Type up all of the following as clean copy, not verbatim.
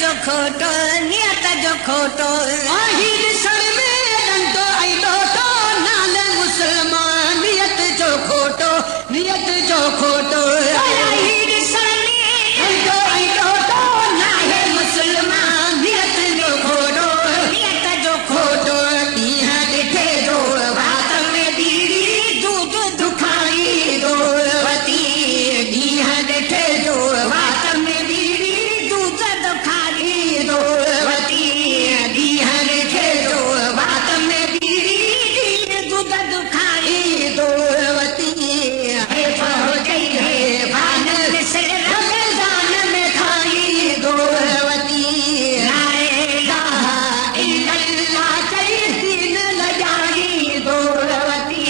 जो खोटो नियत जो खोटो आहिर सर में डंडो आई डोटो नाल मुसलमान नियत जो खोटो आहिर सर में डंडो आई डोटो नाल मुसलमान नियत जो खोटो खोटो ॾींहं ॾिठे जो वात में बीड़ी दूध दुखाई दो वती ॾींहं ॾिठे जो वात में बीड़ी दूध दुखारी दो वती ॾींहं ॾिठे जो वात में बीड़ी दूध दुखारी दो वती हे पहुंचई हे भान रमज़ान में खाई दो वती ला इलाहा इल्लल्लाह चई दीन लजाई दो वती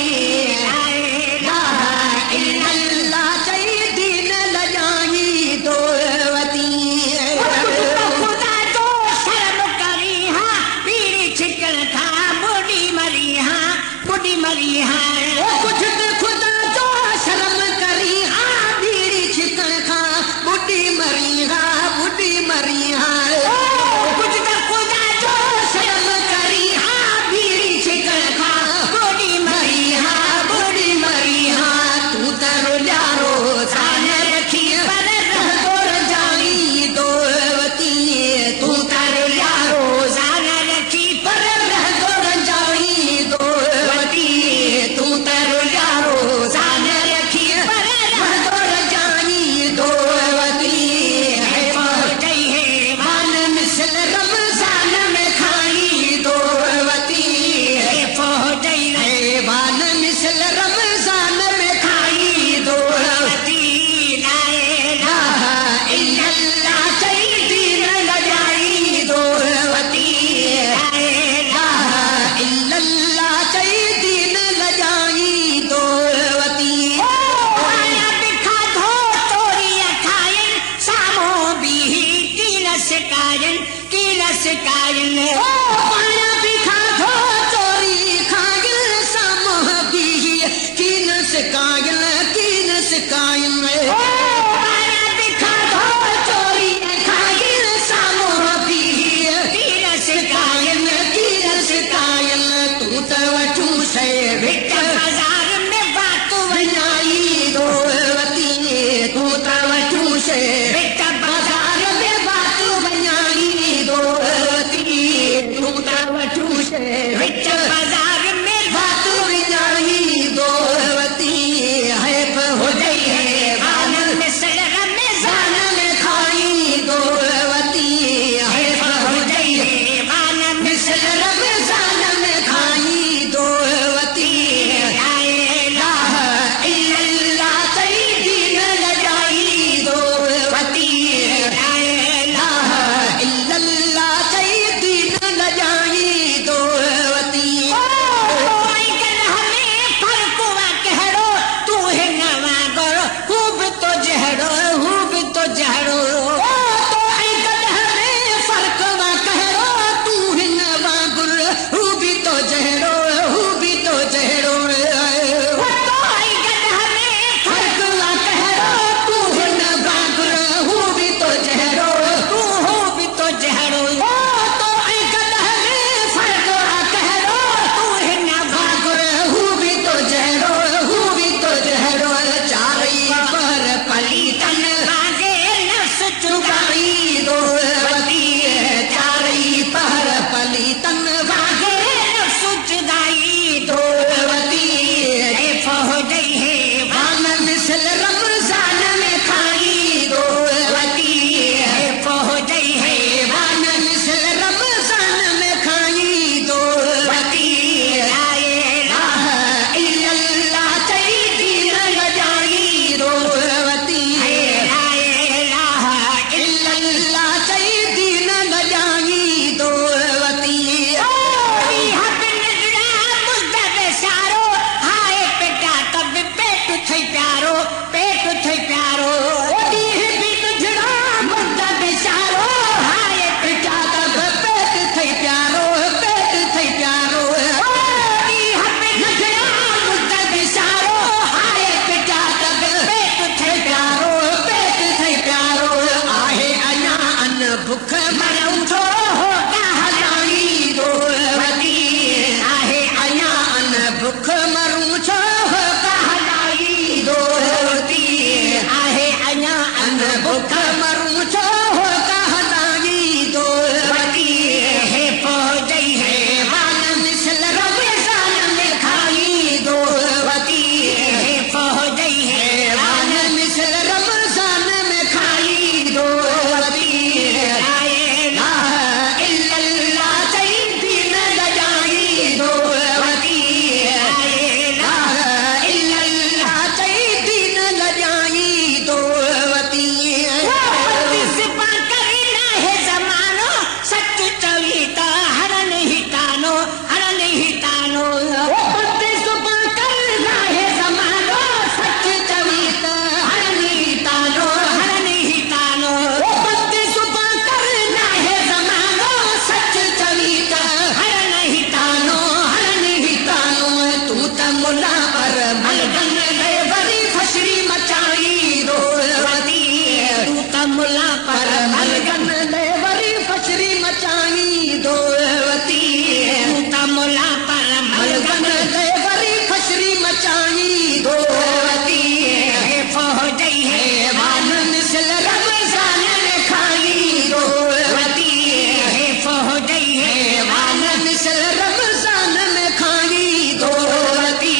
ला इलाहा इल्लल्लाह चई दीन लजाई दो वती खुदा तो शर्म करी हाँ पीड़ी छिकन था बुढ़ी मरी हाँ कुछ तो खुदा जो शर्म करी हाँ बीड़ी छिकण खां बुढ़ी मरी हाँ कुछ तो खुदा जो शर्म करी हाँ बीड़ी छिकण खां बुढ़ी मरी हाँ तू तरो ॼारो सान रखी पर रहंदो रजाई दो वती तू तरो ॼारो जान रखी पर रहंदो रजाई दो वती तू तरो ॼारो सान रखी पर रहंदो रजाई दो वती हे पहुंचई है मान मिसल रमज़ान में खाई दो वती पहुंचई हे मान मिसल रमज़ान में खाई दो वती ला इलाहा इल्लल्लाह चई दीन लजाई दो वती इलाहा इल्लल्लाह चई दीन लजाई दो वती आया बिखा धो तोरी अखायन सामो भी कीन सिकायन पाया बिखा धो चोरी खागिल सामोह भी कीन सिकायल आया बिखा धो चोरी खागिल सामोह भी कीन कीन सिकायल तू त वठूं शइ विच बाजार में बात विञाई दो वती तू त वठूं शइ बेटा बाज़ार में बात विञाई दो वती तू त वठूं शइ विच बाजार में बात विञाई दो वती है हुजई है आन मिसल रमज़ान जान में खाई दो वती है हुजई है आन मिसल रमज़ान में खाई दो वती ला इलाहा इल्लल्लाह चई दीन लजाई दो वती इलाहा इल्लल्लाह चई दीन लजाई दो वती तो मोला पर मलगन ले वरी फचरी मचाई दोवती तूता मोला पर मलगन ले वरी फचरी मचाई दोवती फौजई है वान मिसल रमजान में खाई दोवती फौजई है वान मिसल रमजान में खाई दोवती